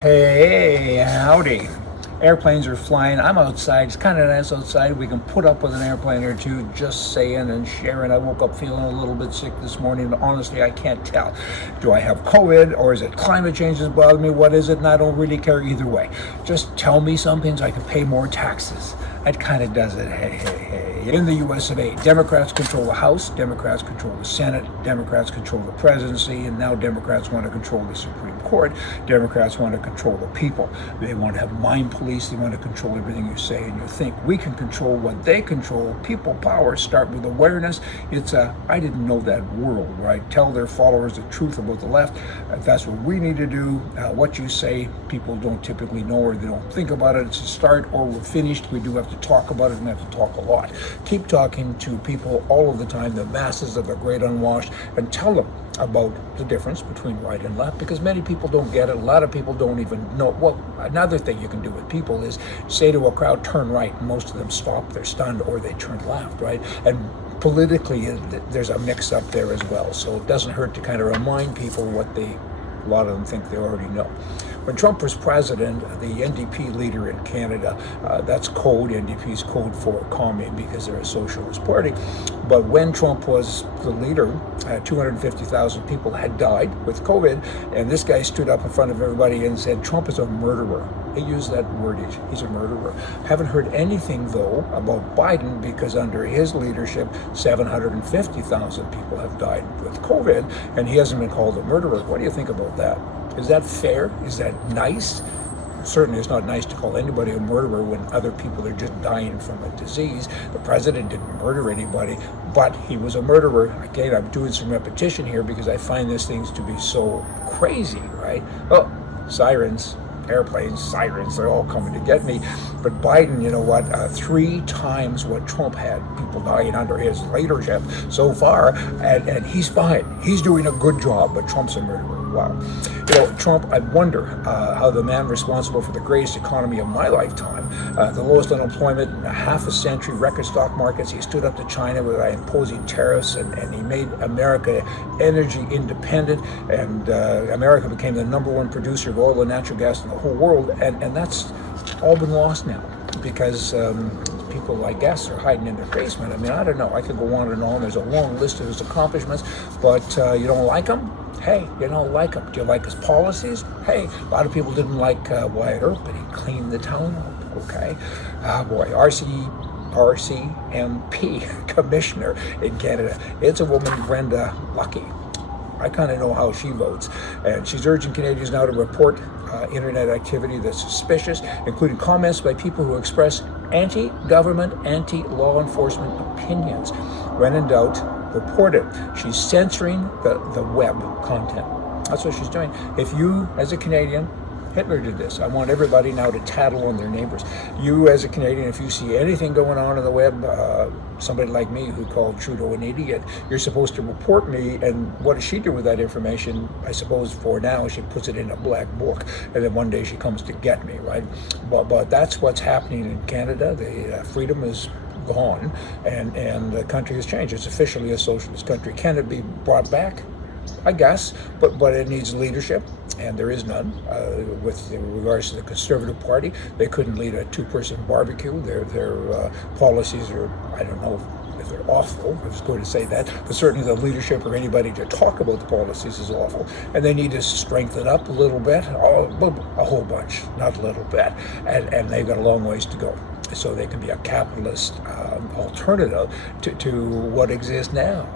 Hey, howdy. Airplanes are flying. I'm outside. It's kind of nice outside. We can put up with an airplane or two, just saying and sharing. I woke up feeling a little bit sick this morning. Honestly, I can't tell. Do I have COVID or is it climate change that's bothering me? What is it? And I don't really care either way. Just tell me something so I can pay more taxes. That kind of does it. Hey. In the US of A, Democrats control the House, Democrats control the Senate, Democrats control the presidency, and now Democrats want to control the Supreme Court. Democrats want to control the people. They want to have mind police. They want to control everything you say and you think. We can control what they control. People power start with awareness. It's a I didn't know that world, right? Tell their followers the truth about the left. That's what we need to do. What you say, people don't typically know or they don't think about it. It's a start or we're finished. We do have to talk about it and have to talk a lot. Keep talking to people all of the time, the masses of the great unwashed, and tell them about the difference between right and left, because many people don't get it. A lot of people don't even know. Well, another thing you can do with people is say to a crowd, turn right, and most of them stop, they're stunned, or they turn left, right? And politically, there's a mix up there as well. So it doesn't hurt to kind of remind people what a lot of them think they already know. When Trump was president, the NDP leader in Canada, that's code, NDP's code for commie because they're a socialist party. But when Trump was the leader, 250,000 people had died with COVID, and this guy stood up in front of everybody and said, Trump is a murderer. He used that wordage, he's a murderer. Haven't heard anything, though, about Biden because under his leadership, 750,000 people have died with COVID, and he hasn't been called a murderer. What do you think about that? Is that fair? Is that nice? Certainly it's not nice to call anybody a murderer when other people are just dying from a disease. The president didn't murder anybody, but he was a murderer. Again, I'm doing some repetition here because I find these things to be so crazy, right? Oh, sirens. Airplanes, sirens, they're all coming to get me. But Biden, you know what, 3 times what Trump had, people dying under his leadership so far, and he's fine. He's doing a good job, but Trump's a murderer. Wow. You know, Trump, I wonder how the man responsible for the greatest economy of my lifetime, the lowest unemployment in half a century, record stock markets, he stood up to China by imposing tariffs, and he made America energy independent, and America became the #1 producer of oil and natural gas in the whole world, and that's all been lost now because people, I guess, are hiding in their basement. I mean, I don't know. I could go on and on. There's a long list of his accomplishments, but you don't like him? Hey, you don't like him. Do you like his policies? Hey, a lot of people didn't like Wyatt Earp, but he cleaned the town up, okay? Boy, RCMP commissioner in Canada. It's a woman, Brenda Lucky. I kind of know how she votes. And she's urging Canadians now to report internet activity that's suspicious, including comments by people who express anti-government, anti-law enforcement opinions. When in doubt, report it. She's censoring the web content. That's what she's doing. If you, as a Canadian, Hitler did this. I want everybody now to tattle on their neighbors. You, as a Canadian, if you see anything going on the web, somebody like me who called Trudeau an idiot, you're supposed to report me. And what does she do with that information? I suppose for now, she puts it in a black book, and then one day she comes to get me, right? But that's what's happening in Canada. The freedom is gone, and the country has changed. It's officially a socialist country. Can it be brought back? I guess, but it needs leadership, and there is none. With regards to the Conservative Party, they couldn't lead a 2-person barbecue. Their policies are, I don't know if they're awful, I was going to say that, but certainly the leadership or anybody to talk about the policies is awful, and they need to strengthen up a little bit, a whole bunch, not a little bit, and they've got a long ways to go. So they can be a capitalist alternative to what exists now,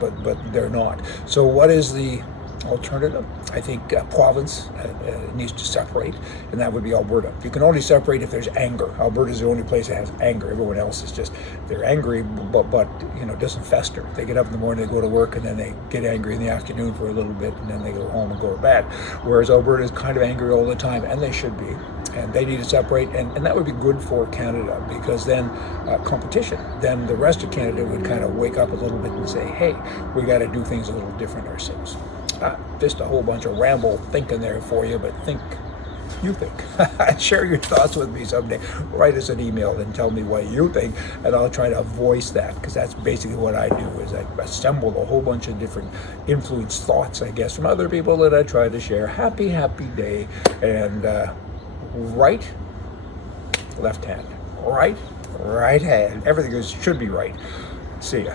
but they're not. So what is the alternative? I think province needs to separate, and that would be Alberta. You can only separate if there's anger. Alberta's the only place that has anger. Everyone else is just, they're angry, but you know, it doesn't fester. They get up in the morning, they go to work, and then they get angry in the afternoon for a little bit, and then they go home and go to bed. Whereas Alberta is kind of angry all the time, and they should be. And they need to separate, and that would be good for Canada, because then competition, then the rest of Canada would kind of wake up a little bit and say, hey, we got to do things a little different ourselves. Just a whole bunch of ramble thinking there for you, but think you think. Share your thoughts with me someday. Write us an email and tell me what you think, and I'll try to voice that, because that's basically what I do, is I assemble a whole bunch of different influenced thoughts, I guess, from other people that I try to share. Happy day. And right, left hand. Right hand. Everything should be right. See ya.